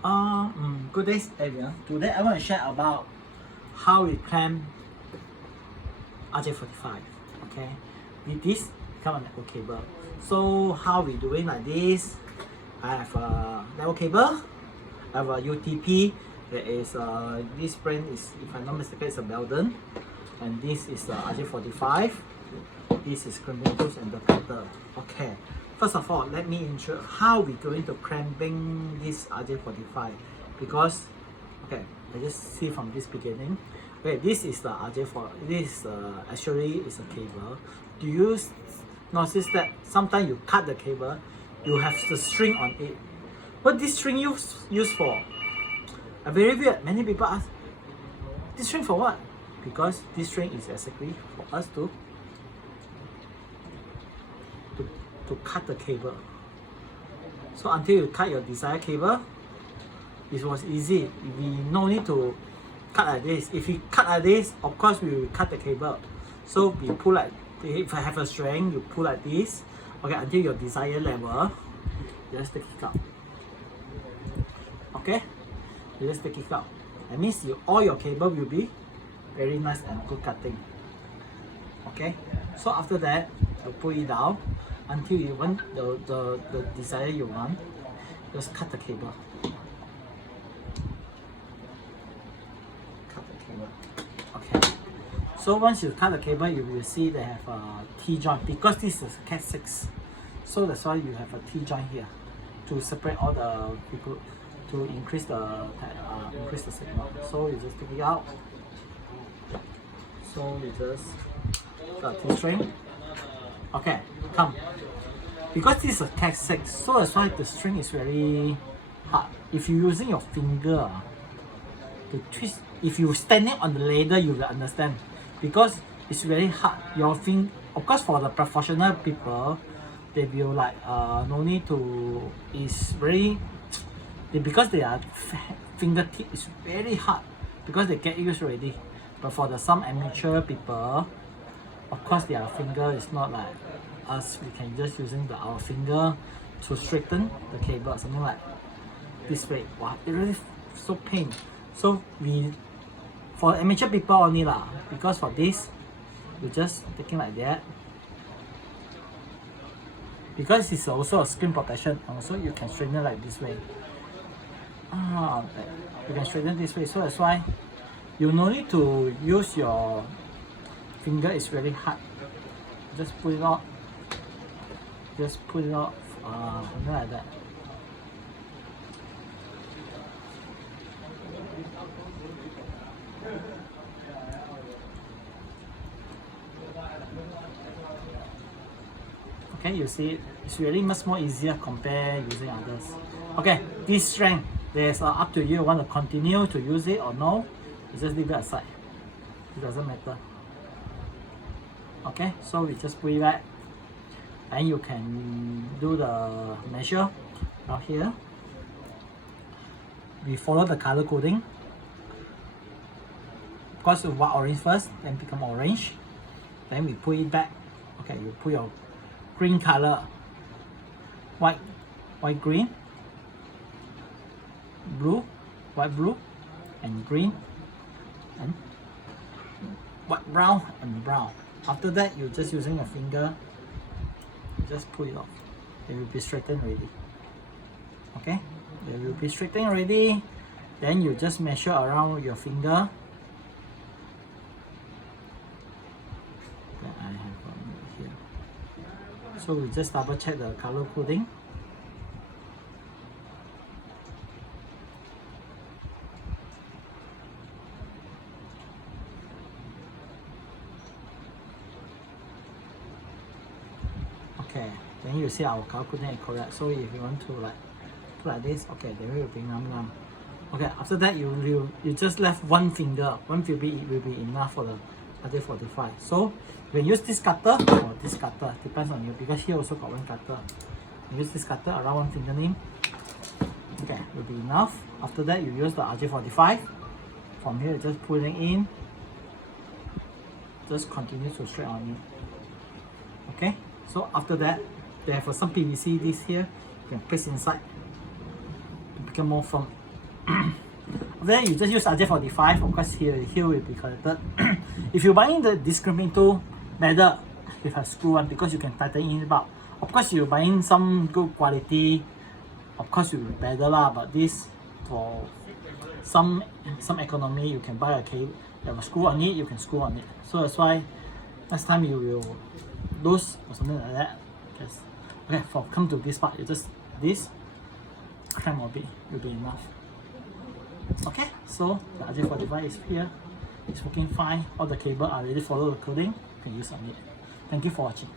Good day everyone. Today I want to share about how we clamp RJ45. Okay, with this become a network cable. So how we doing like this? I have a network cable. I have a UTP. There is this brand is, if I'm not mistaken, it's a Belden, and this is the RJ45. This is Crimp and the cutter. Okay. First of all, let me intro how we're going to clamping this RJ45, because okay, I just see from this beginning. Okay, this is the RJ4. This actually is a cable. Do you notice that sometimes you cut the cable, you have the string on it? What this string used for? Very weird. Many people ask, this string for what? Because this string is exactly for us to cut the cable. So until you cut your desired cable, it was easy. We no need to cut like this. If you cut like this, of course we will cut the cable. So we pull like, if I have a string, you pull like this, okay, until your desired level. Just take it out. Okay, you just take it out. That means all your cable will be very nice and good cutting. Okay, so after that, you pull it down until you want the desired you want. Just cut the cable. Cut the cable. Okay. So once you cut the cable, you will see they have a T joint, because this is Cat6. So that's why you have a T joint here to separate all the people, to increase the signal. So you just take it out. So you just got T string. Okay, come. Because this is a Cat6, so that's why the string is very hard. If you're using your finger to twist, if you're standing on the ladder, you will understand. Because it's very hard. Your finger, of course, for the professional people, they will like no need to. It's very, because they are fingertip is very hard because they get used already. But for the some amateur people, of course their finger is not like us. We can just using our finger to straighten the cable, something like this way. Wow, it really so pain. So we, for amateur people only lah, because for this you just taking like that, because it's also a screen protection. Also you can straighten like this way. You can straighten this way. So that's why you no need to use your finger. It's really hard. Just put it out. Just put it out. Something like that. Okay, you see, it's really much more easier compared using others. Okay, this strength, there's up to you. Want to continue to use it or no? You just leave it aside. It doesn't matter. Okay, so we just put it back, and you can do the measure out here. We follow the color coding. Of course, we want orange first, then become orange. Then we put it back. Okay, you put your green color, white green, blue, white blue, and green, and white brown and brown. After that, you're just using your finger, you just pull it off. It will be straightened already. Okay, it will be straightened already. Then you just measure around your finger. I have one here. So we just double check the color coding. Okay, then you see our color coding is correct. So if you want to like put like this, okay, then we will be num. Okay, after that you just left one finger. One will be enough for the RJ45. So you can use this cutter or this cutter, depends on you, because here also got one cutter. You use this cutter around one fingernail. Okay, will be enough. After that, you use the RJ45. From here, just putting in. Just continue to straight on it. Okay, so after that, they have some PVC this here. You can press inside to become more firm. Then you just use RJ45, of course here will be connected. If you're buying this crimping tool, better with a screw one because you can tighten in it up. Of course you're buying some good quality, of course it will be better lah, but this for some economy, you can buy a cable, you have a screw on it, you can screw on it. So that's why next time you will lose or something like that. Just, okay, come to this part, you just this clamp a bit will be enough. Okay, so the RJ45 is here, it's working fine, all the cable are ready to follow the coding, you can use on it. Thank you for watching.